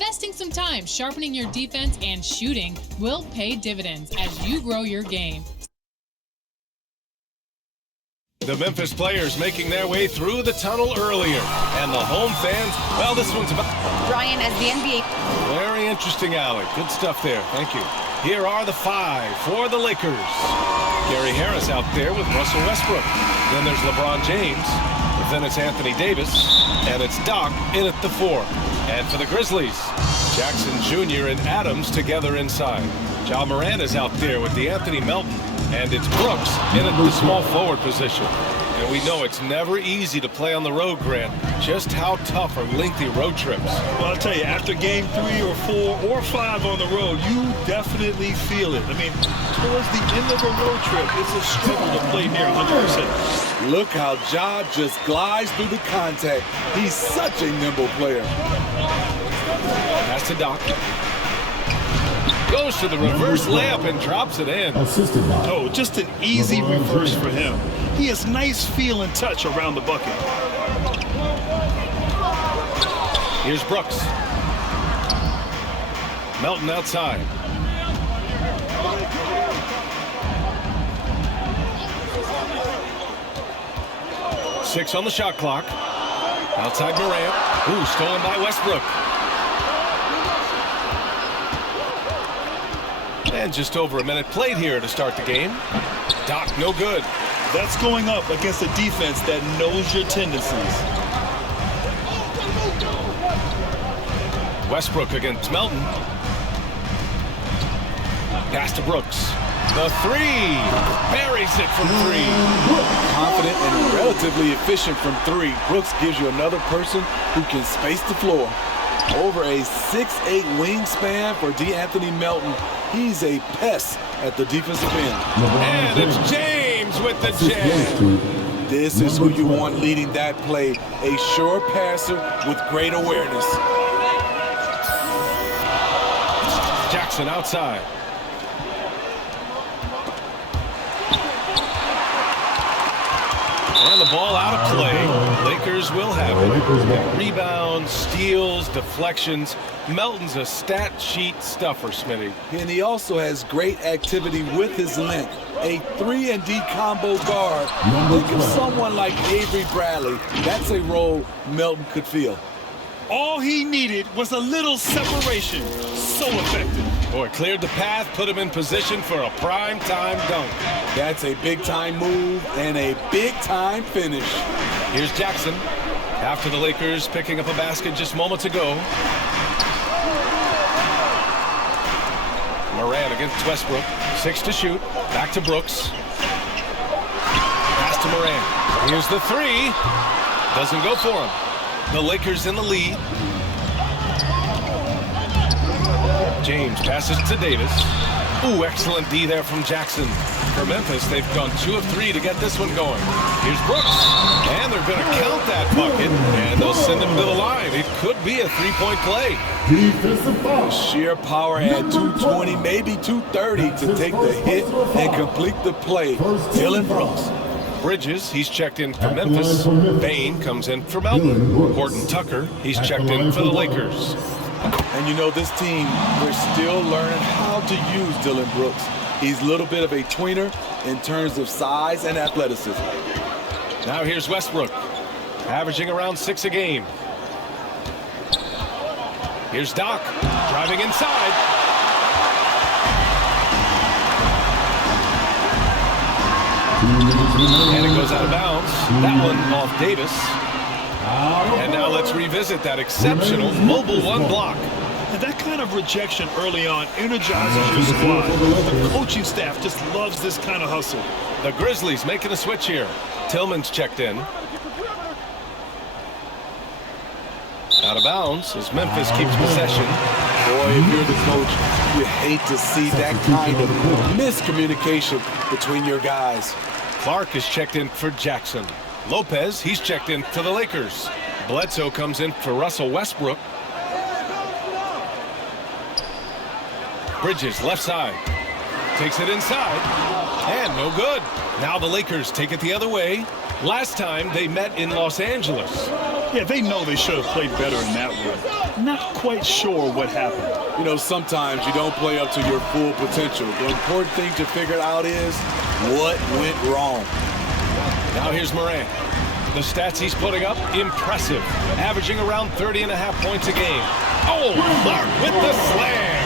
Investing some time sharpening your defense and shooting will pay dividends as you grow your game. The Memphis players making their way through the tunnel earlier. And the home fans, well, this one's about... Brian, as the NBA... Very interesting, Alec. Good stuff there. Thank you. Here are the 5 for the Lakers. Gary Harris out there with Russell Westbrook. Then there's LeBron James. Then it's Anthony Davis. And it's Doc in at the 4. And for the Grizzlies, Jackson Jr. and Adams together inside. Ja Morant is out there with DeAnthony Melton. And it's Brooks in at the small forward position. And we know it's never easy to play on the road, Grant. Just how tough are lengthy road trips? Well, I'll tell you, after game 3 or 4 or 5 on the road, you definitely feel it. I mean, towards the end of a road trip, it's a struggle to play near 100%. Look how Ja just glides through the contact. He's such a nimble player. Pass to Doc. Goes to the reverse layup and drops it in. Oh, just an easy reverse for him. He has nice feel and touch around the bucket. Here's Brooks. Melton outside. Six on the shot clock. Outside Morant. Ooh, stolen by Westbrook. And just over a minute played here to start the game. Doc, no good. That's going up against a defense that knows your tendencies. Westbrook against Melton. Pass to Brooks. The 3. Buries it from 3. Confident and relatively efficient from 3. Brooks gives you another person who can space the floor. Over a 6'8" wingspan for DeAnthony Melton. He's a pest at the defensive end. And it's James with the jam. This is who you want leading that play. A sure passer with great awareness. Jackson outside. And the ball out of play. Lakers will have it. Rebounds, steals, deflections. Melton's a stat sheet stuffer, Smitty. And he also has great activity with his length. A 3-and-D combo guard. Think of someone like Avery Bradley. That's a role Melton could fill. All he needed was a little separation. So effective. Boy, cleared the path, put him in position for a prime-time dunk. That's a big-time move and a big-time finish. Here's Jackson. After the Lakers picking up a basket just moments ago. Morant against Westbrook. 6 to shoot. Back to Brooks. Pass to Morant. Here's the 3. Doesn't go for him. The Lakers in the lead. James passes to Davis. Ooh, excellent D there from Jackson. For Memphis, they've gone 2 of 3 to get this one going. Here's Brooks. And they're going to count that bucket. And they'll send him to the line. It could be a 3-point play. Sheer power at 220, maybe 230 to take the hit and complete the play. Dillon Brooks. Bridges, he's checked in for Memphis. Bain comes in for Melton. Horton Tucker, he's checked in for the Lakers. And you know, this team, they're still learning how to use Dillon Brooks. He's a little bit of a tweener in terms of size and athleticism. Now here's Westbrook, averaging around 6 a game. Here's Doc, driving inside. And it goes out of bounds. That one off Davis. And now let's revisit that exceptional mobile 1 block. And that kind of rejection early on energizes your squad. The coaching staff just loves this kind of hustle. The Grizzlies making a switch here. Tillman's checked in. Out of bounds as Memphis keeps possession. Boy, if you're the coach, you hate to see that kind of miscommunication between your guys. Clark is checked in for Jackson. Lopez, he's checked in for the Lakers. Bledsoe comes in for Russell Westbrook. Bridges, left side. Takes it inside. And no good. Now the Lakers take it the other way. Last time they met in Los Angeles. Yeah, they know they should have played better in that one. Not quite sure what happened. You know, sometimes you don't play up to your full potential. The important thing to figure out is what went wrong. Now here's Morant. The stats he's putting up, impressive. Averaging around 30.5 points a game. Oh, Clark with the slam.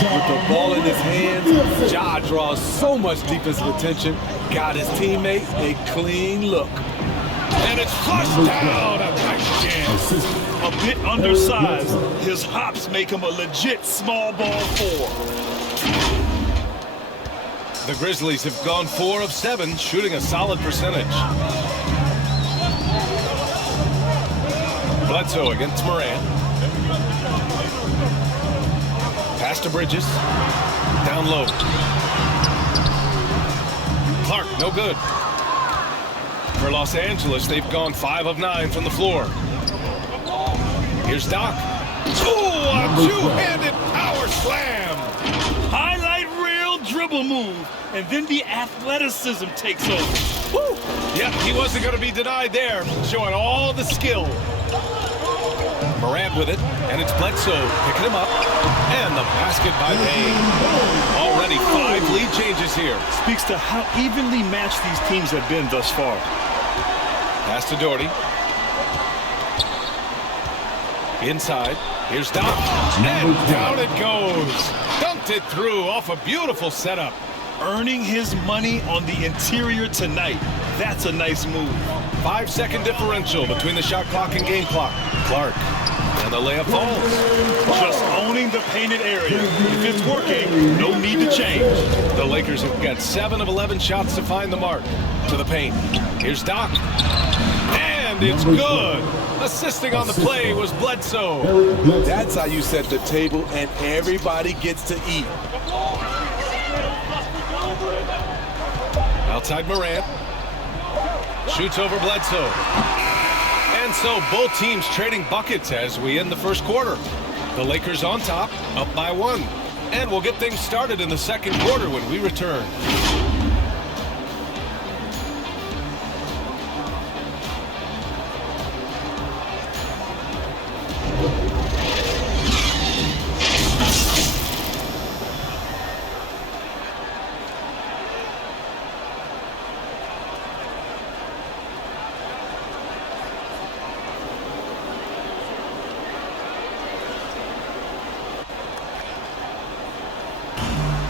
With the ball in his hands, Ja draws so much defensive attention. Got his teammate a clean look. And it's flushed down. A nice jam. A bit undersized. His hops make him a legit small ball 4. The Grizzlies have gone 4 of 7, shooting a solid percentage. Bledsoe against Morant. Pass to Bridges. Down low. Clark, no good. For Los Angeles, they've gone 5 of 9 from the floor. Here's Doc. Oh, a two-handed power slam. Highlight reel dribble move, and then the athleticism takes over. Woo. Yep, he wasn't going to be denied there, showing all the skill. Morant with it, and it's Bledsoe picking him up, and the basket by Payne. Already 5 lead changes here. Speaks to how evenly matched these teams have been thus far. Pass to Doherty. Inside, here's Doc, and down it goes. Dunked it through off a beautiful setup. Earning his money on the interior tonight. That's a nice move. 5-second differential between the shot clock and game clock. Clark, and the layup falls. Just owning the painted area. If it's working, no need to change. The Lakers have got 7 of 11 shots to find the mark. To the paint. Here's Doc. And it's good. Assisting on the play was Bledsoe. That's how you set the table and everybody gets to eat. Outside Morant. Shoots over Bledsoe. And so both teams trading buckets as we end the first quarter. The Lakers on top, up by 1. And we'll get things started in the second quarter when we return.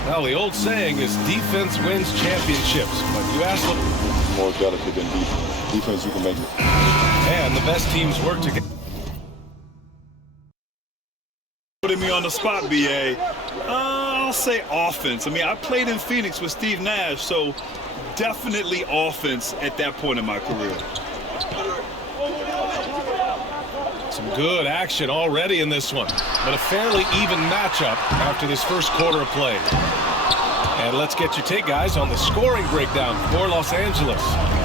Well, the old saying is defense wins championships, but you ask them. More delicate than defense. Defense, you can make it. And the best teams work together. Putting me on the spot, BA. I'll say offense. I mean, I played in Phoenix with Steve Nash, so definitely offense at that point in my career. Some good action already in this one, but a fairly even matchup after this first quarter of play. And let's get your take, guys, on the scoring breakdown for Los Angeles.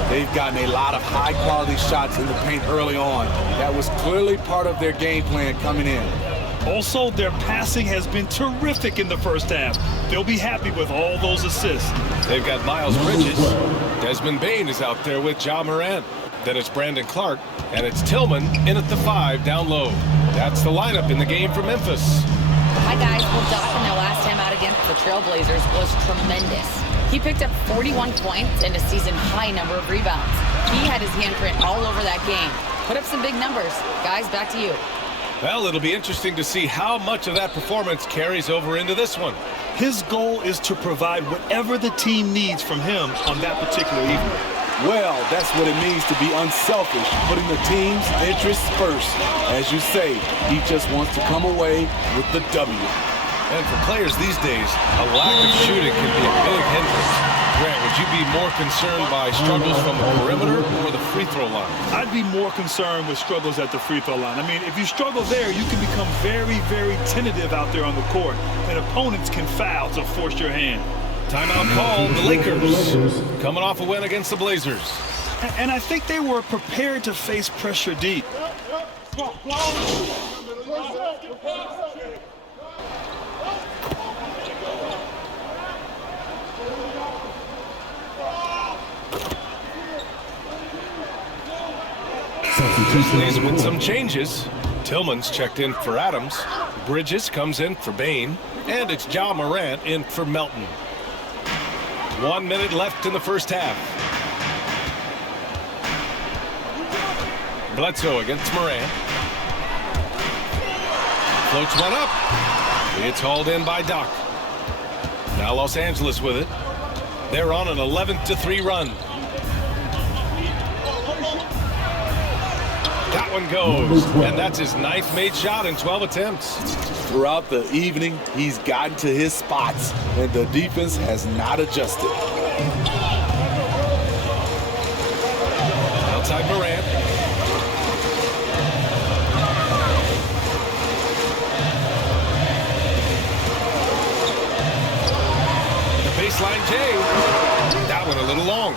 They've gotten a lot of high-quality shots in the paint early on. That was clearly part of their game plan coming in. Also, their passing has been terrific in the first half. They'll be happy with all those assists. They've got Miles Bridges. Desmond Bane is out there with Ja Morant. Then it's Brandon Clark, and it's Tillman in at the 5 down low. That's the lineup in the game for Memphis. Hi, guys. Well, Doc in their last time out against the Trailblazers was tremendous. He picked up 41 points and a season-high number of rebounds. He had his handprint all over that game. Put up some big numbers. Guys, back to you. Well, it'll be interesting to see how much of that performance carries over into this one. His goal is to provide whatever the team needs from him on that particular evening. Well, that's what it means to be unselfish, putting the team's interests first. As you say, he just wants to come away with the W. And for players these days, a lack of shooting can be a big hindrance. Grant, would you be more concerned by struggles from the perimeter or the free throw line? I'd be more concerned with struggles at the free throw line. I mean, if you struggle there, you can become very, very tentative out there on the court, and opponents can foul to force your hand. Timeout called. The Lakers coming off a win against the Blazers. And I think they were prepared to face pressure deep. Grizzlies with some changes. Tillman's checked in for Adams. Bridges comes in for Bain. And it's Ja Morant in for Melton. 1 minute left in the first half. Bledsoe against Morant. Floats one up. It's hauled in by Doc. Now Los Angeles with it. They're on an 11-3 run. That one goes, and that's his ninth made shot in 12 attempts. Throughout the evening, he's gotten to his spots, and the defense has not adjusted. Outside Morant. The baseline J. That one a little long.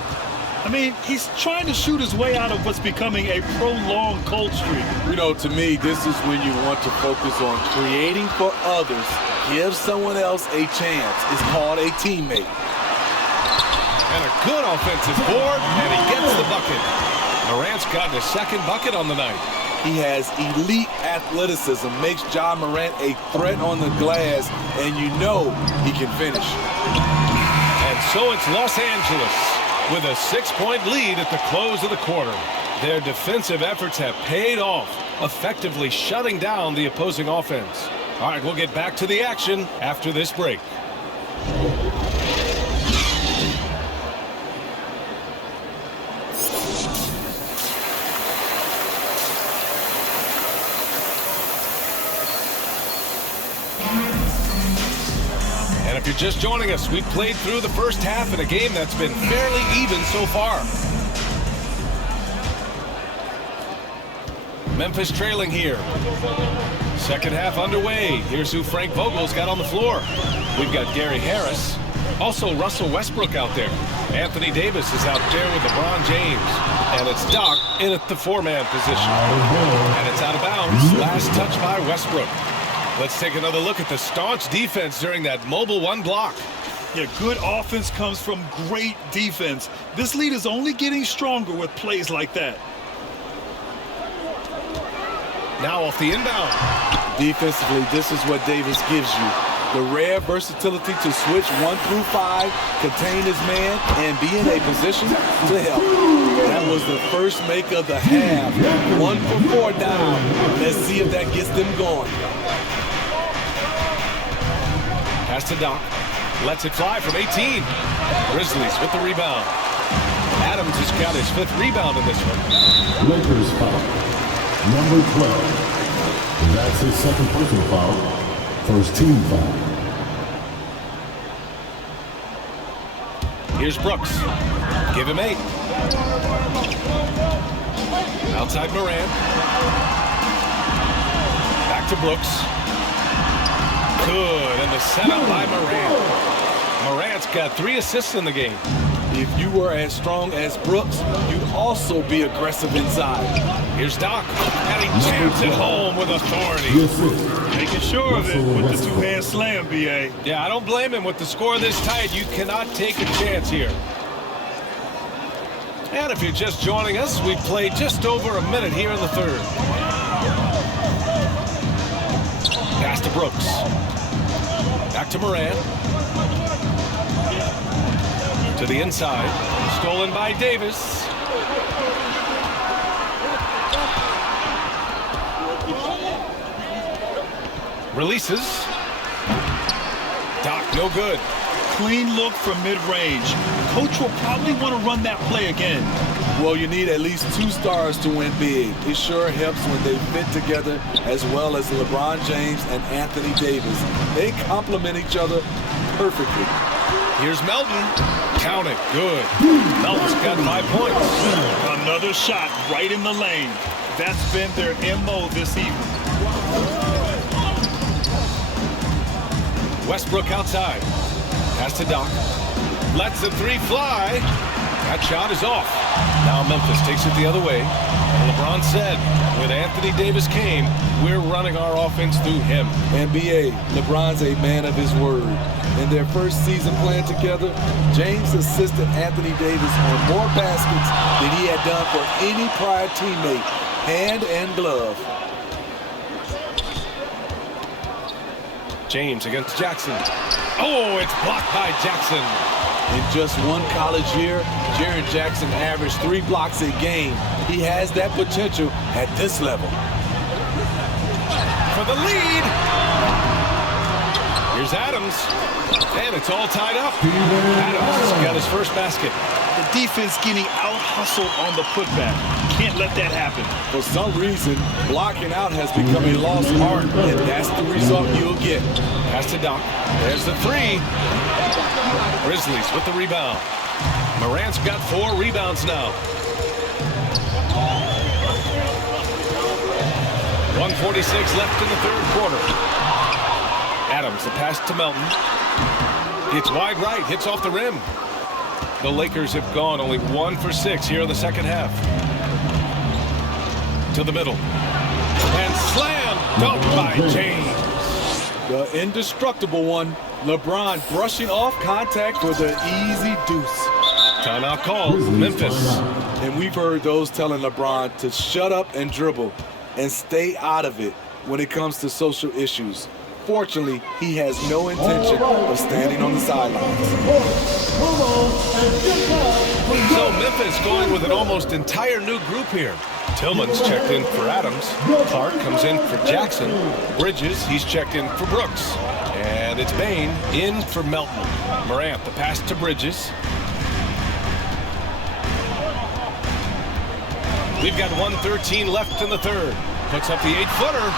I mean, he's trying to shoot his way out of what's becoming a prolonged cold streak. You know, to me, this is when you want to focus on creating for others. Give someone else a chance. It's called a teammate. And a good offensive board, and he gets the bucket. Morant's gotten his second bucket on the night. He has elite athleticism, makes Ja Morant a threat on the glass, and you know he can finish. And so it's Los Angeles with a 6-point lead at the close of the quarter. Their defensive efforts have paid off, effectively shutting down the opposing offense. All right, we'll get back to the action after this break. And if you're just joining us, we've played through the first half in a game that's been fairly even so far. Memphis trailing here. Second half underway. Here's who Frank Vogel's got on the floor. We've got Gary Harris. Also Russell Westbrook out there. Anthony Davis is out there with LeBron James. And it's Doc in at the four-man position. And it's out of bounds. Last touch by Westbrook. Let's take another look at the staunch defense during that mobile one block. Yeah, good offense comes from great defense. This lead is only getting stronger with plays like that. Now off the inbound. Defensively, this is what Davis gives you. The rare versatility to switch 1 through 5, contain his man, and be in a position to help. That was the first make of the half. 1 for 4 down. Let's see if that gets them going. Pass to Doc. Lets it fly from 18. Grizzlies with the rebound. Adams has got his 5th rebound in this one. Lakers foul. Number 12. That's his second personal foul. First team foul. Here's Brooks. Give him 8. Outside Morant. Back to Brooks. Good, and the setup by Morant. Morant's got 3 assists in the game. If you were as strong as Brooks, you'd also be aggressive inside. Here's Doc, and he jams it home with authority. Making sure of it with the two-hand slam, B.A. Yeah, I don't blame him. With the score this tight, you cannot take a chance here. And if you're just joining us, we've played just over a minute here in the third. Pass to Brooks. Back to Morant. To the inside. Stolen by Davis. Releases. Doc, no good. Clean look from mid-range. Coach will probably want to run that play again. Well, you need at least 2 stars to win big. It sure helps when they fit together, as well as LeBron James and Anthony Davis. They complement each other perfectly. Here's Melton. Count it. Good. Melton's got 5 points. Another shot right in the lane. That's been their MO this evening. Westbrook outside. Pass to Doc. Lets the 3 fly. That shot is off. Now Memphis takes it the other way. And LeBron said, when Anthony Davis came, we're running our offense through him. NBA, LeBron's a man of his word. In their first season playing together, James assisted Anthony Davis on more baskets than he had done for any prior teammate. hand and glove. James against Jackson. Oh, it's blocked by Jackson. In just one college year, Jaren Jackson averaged 3 blocks a game. He has that potential at this level. For the lead. Here's Adams. And it's all tied up. Adams got his first basket. The defense getting out-hustled on the putback. Can't let that happen. For some reason, blocking out has become a lost art, and that's the result you'll get. Pass to Doc. There's the 3. Grizzlies with the rebound. Morant's got 4 rebounds now. 1:46 left in the third quarter. Adams, the pass to Melton. It's wide right, hits off the rim. The Lakers have gone only 1 for 6 here in the second half. To the middle. And slam, dunked by James. The indestructible one. LeBron brushing off contact for the easy deuce. Timeout called, Memphis. And we've heard those telling LeBron to shut up and dribble and stay out of it when it comes to social issues. Fortunately, he has no intention of standing on the sidelines. So Memphis going with an almost entire new group here. Tillman's checked in for Adams. Clark comes in for Jackson. Bridges, he's checked in for Brooks. And it's Bain in for Melton. Morant, the pass to Bridges. We've got 1:13 left in the third. Puts up the 8-footer.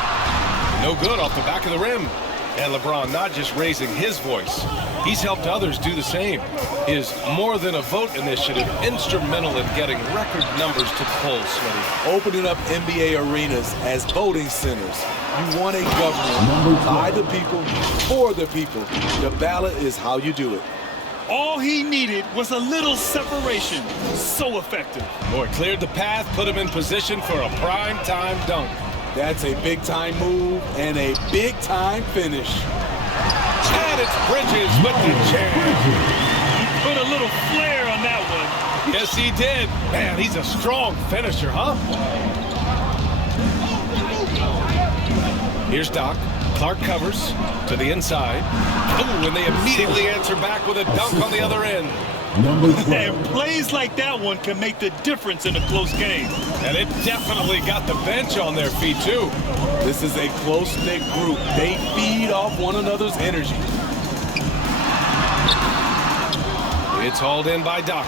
No good off the back of the rim. And LeBron not just raising his voice. He's helped others do the same. His More Than a Vote initiative instrumental in getting record numbers to the polls, Smitty. Opening up NBA arenas as voting centers. You want a government by the people, for the people. The ballot is how you do it. All he needed was a little separation. So effective. Boy, cleared the path, put him in position for a prime-time dunk. That's a big-time move and a big-time finish. And it's Bridges with the jam. He put a little flair on that one. Yes, he did. Man, he's a strong finisher, huh? Here's Doc. Clark covers to the inside. Oh, and they immediately answer back with a dunk on the other end. And plays like that one can make the difference in a close game. And it definitely got the bench on their feet, too. This is a close-knit group. They feed off one another's energy. It's hauled in by Doc.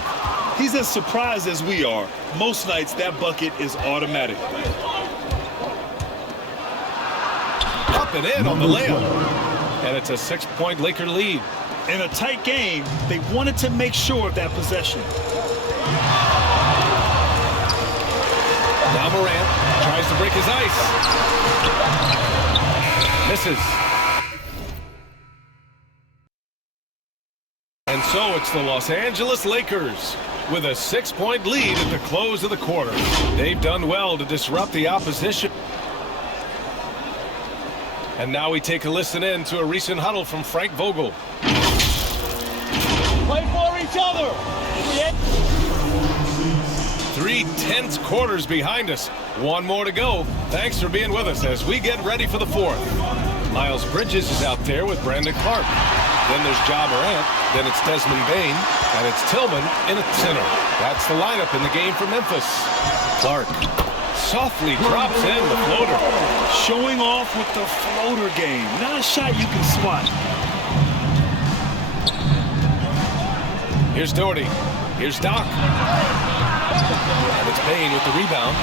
He's as surprised as we are. Most nights, that bucket is automatic. Up and in on the layup. And it's a 6-point Laker lead. In a tight game, they wanted to make sure of that possession. Now Morant tries to break his ice. Misses. And so it's the Los Angeles Lakers with a 6-point lead at the close of the quarter. They've done well to disrupt the opposition. And now we take a listen in to a recent huddle from Frank Vogel. Play for each other. 3 tense quarters behind us. 1 more to go. Thanks for being with us as we get ready for the 4th. Miles Bridges is out there with Brandon Clark. Then there's Ja Morant. Then it's Desmond Bain. And it's Tillman in at center. That's the lineup in the game for Memphis. Clark softly drops in the floater. Showing off with the floater game. Not a shot you can swat. Here's Doherty. Here's Doc. And it's Bain with the rebound.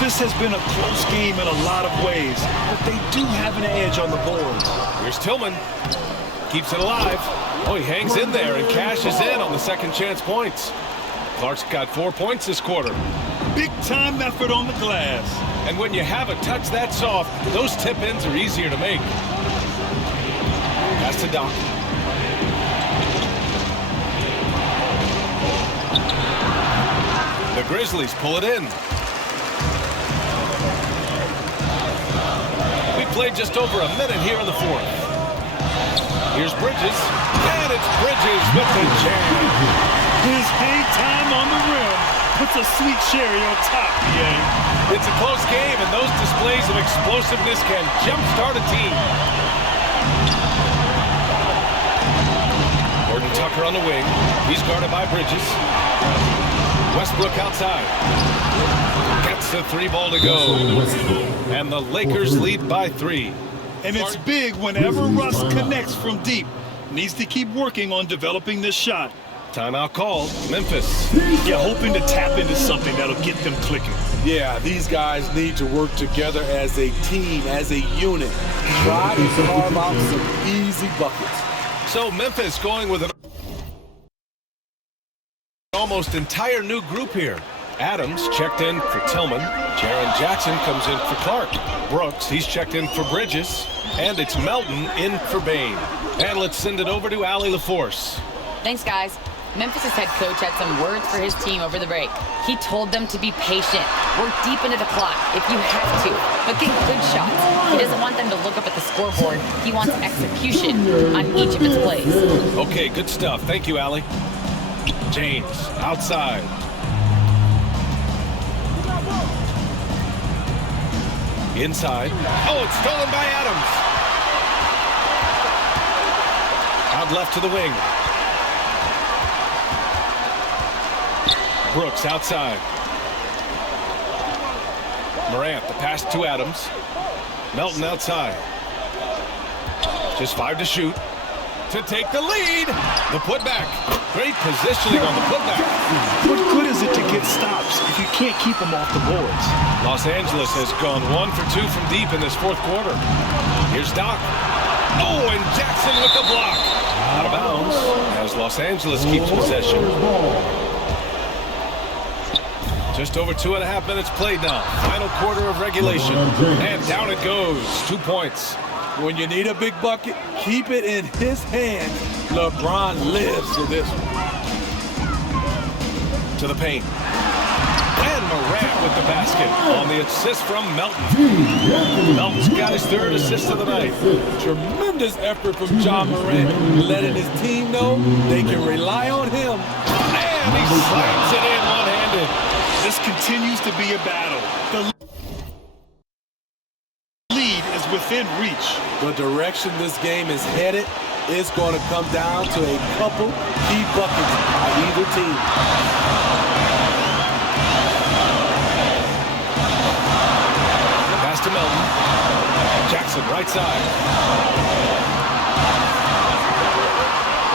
This has been a close game in a lot of ways, but they do have an edge on the board. Here's Tillman. Keeps it alive. Oh, he hangs in there and cashes in on the second chance points. Clark's got 4 points this quarter. Big time effort on the glass. And when you have a touch that soft, those tip-ins are easier to make. Pass to Doc. The Grizzlies pull it in. We played just over a minute here in the 4th. Here's Bridges. And it's Bridges with the jam. His hang time on the rim puts It's a sweet cherry on top, BA. It's a close game, and those displays of explosiveness can jumpstart a team. Gordon Tucker on the wing. He's guarded by Bridges. Westbrook outside. Gets the 3 ball to go. And the Lakers lead by 3. And it's big whenever Russ connects from deep. Needs to keep working on developing this shot. Timeout called. Memphis. Yeah, hoping to tap into something that'll get them clicking. Yeah, these guys need to work together as a team, as a unit. Try to carve out some easy buckets. So Memphis going with an almost entire new group here. Adams checked in for Tillman. Jaren Jackson comes in for Clark. Brooks, he's checked in for Bridges. And it's Melton in for Bain. And let's send it over to Allie LaForce. Thanks, guys. Memphis' head coach had some words for his team over the break. He told them to be patient, work deep into the clock if you have to, but get good shots. He doesn't want them to look up at the scoreboard. He wants execution on each of its plays. Okay, good stuff. Thank you, Allie. James, outside. Inside. Oh, it's stolen by Adams. Out left to the wing. Brooks outside. Morant, the pass to Adams. Melton outside. Just 5 to shoot. To take the lead. The putback. Great positioning on the putback. What good is it to get stops if you can't keep them off the boards? Los Angeles has gone 1 for 2 from deep in this 4th quarter. Here's Doc. Oh, and Jackson with the block. Out of bounds as Los Angeles keeps possession. Just over 2.5 minutes played now. Final quarter of regulation. And down it goes. 2 points. When you need a big bucket, keep it in his hand. LeBron lives for this one. To the paint. And Morant with the basket on the assist from Melton. Melton's got his 3rd assist of the night. Tremendous effort from John Morant, letting his team know they can rely on him. And he slams it in one-handed. This continues to be a battle. The lead is within reach. The direction this game is headed is going to come down to a couple key buckets by either team. Pass to Melton. Jackson, right side.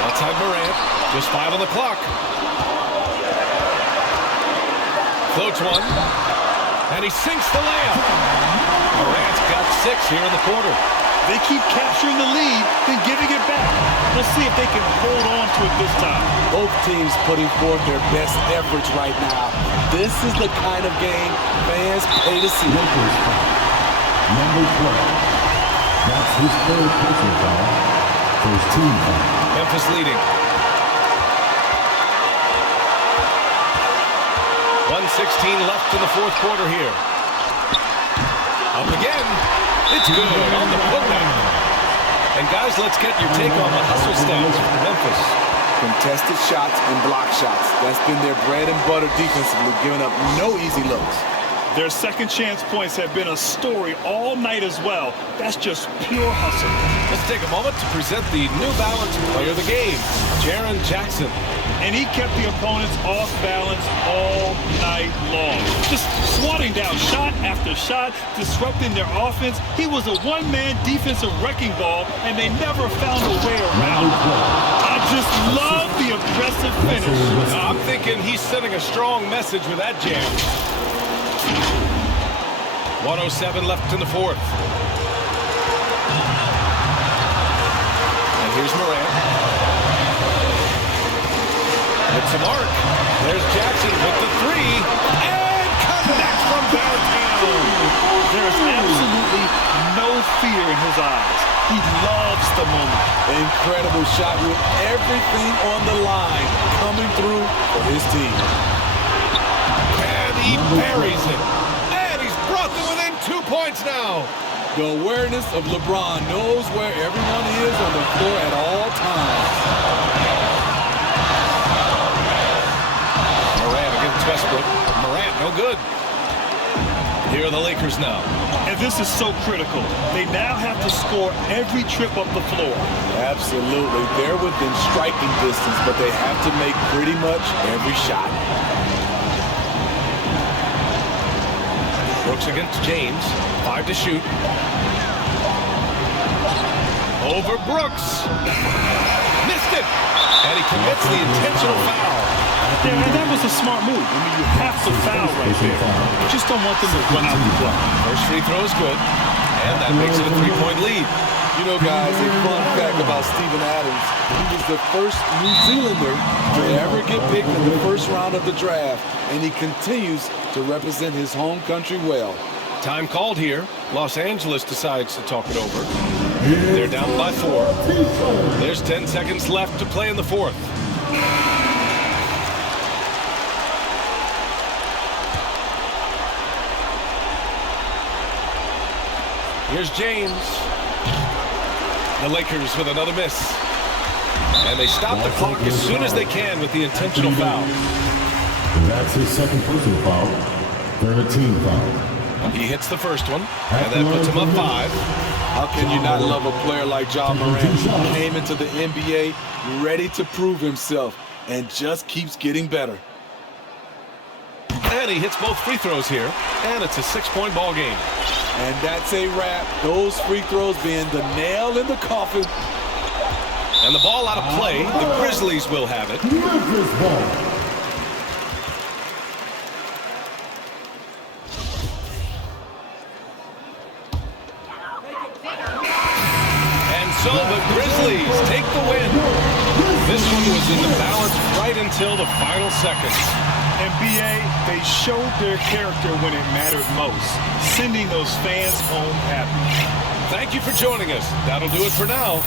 Outside Morant. Just 5 on the clock. Floats one. And he sinks the layup. Morant's got 6 here in the quarter. They keep capturing the lead, then giving it back. Let's see if they can hold on to it this time. Both teams putting forth their best efforts right now. This is the kind of game fans pay to see. Number 12. That's his 3rd personal foul. First team foul. Memphis leading. 1:16 left in the 4th quarter here. Up again. It's good on the putback. And guys, let's get your take on the hustle stats for Memphis. Contested shots and block shots. That's been their bread and butter defensively, giving up no easy looks. Their second chance points have been a story all night as well. That's just pure hustle. Let's take a moment to present the New Balance player of the game, Jaren Jackson. And he kept the opponents off balance all night long. Just swatting down shot after shot, disrupting their offense. He was a one-man defensive wrecking ball, and they never found a way around it. I just love the aggressive finish. I'm thinking he's sending a strong message with that jam. 1:07 left in the 4th. And here's Morant. It's a mark. There's Jackson with the 3. And connects from downtown. There's absolutely no fear in his eyes. He loves the moment. Incredible shot with everything on the line coming through for his team. And he buries it. And he's brought them within 2 points now. The awareness of LeBron knows where everyone is on the floor at all times. Morant against Westbrook. Here are the Lakers now. And this is so critical. They now have to score every trip up the floor. Absolutely. They're within striking distance, but they have to make pretty much every shot. Brooks against James. 5 to shoot. Over Brooks. Missed it. And he commits the intentional foul. Yeah, and that was a smart move. I mean, you have to foul right there. You just don't want them to run out the clock. First free throw is good. And that makes it a 3-point lead. You know, guys, a fun fact about Steven Adams, he was the first New Zealander to ever get picked in the first round of the draft, and he continues to represent his home country well. Time called here. Los Angeles decides to talk it over. They're down by 4. There's 10 seconds left to play in the fourth. Here's James. The Lakers with another miss. And they stop the clock as soon as they can with the intentional foul. That's his second personal foul. They're a team foul. He hits the first one, and that puts him up 5. How can you not love a player like Ja Morant, who came into the NBA ready to prove himself and just keeps getting better? And he hits both free throws here, and it's a 6-point ball game. And that's a wrap. Those free throws being the nail in the coffin. And the ball out of play. The Grizzlies will have it. And so the Grizzlies take the win. This one was in the balance right until the final seconds. And BA, they showed their character when it mattered most, sending those fans home happy. Thank you for joining us. That'll do it for now.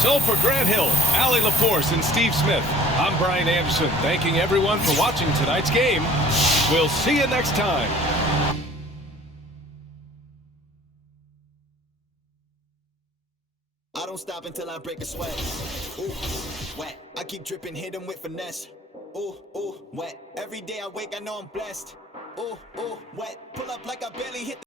So for Grant Hill, Allie LaForce, and Steve Smith, I'm Brian Anderson, thanking everyone for watching tonight's game. We'll see you next time. I don't stop until I break a sweat. Ooh, wet. I keep dripping, hit him with finesse. Ooh, ooh, wet. Every day I wake, I know I'm blessed. Ooh, ooh, wet. Pull up like I barely hit the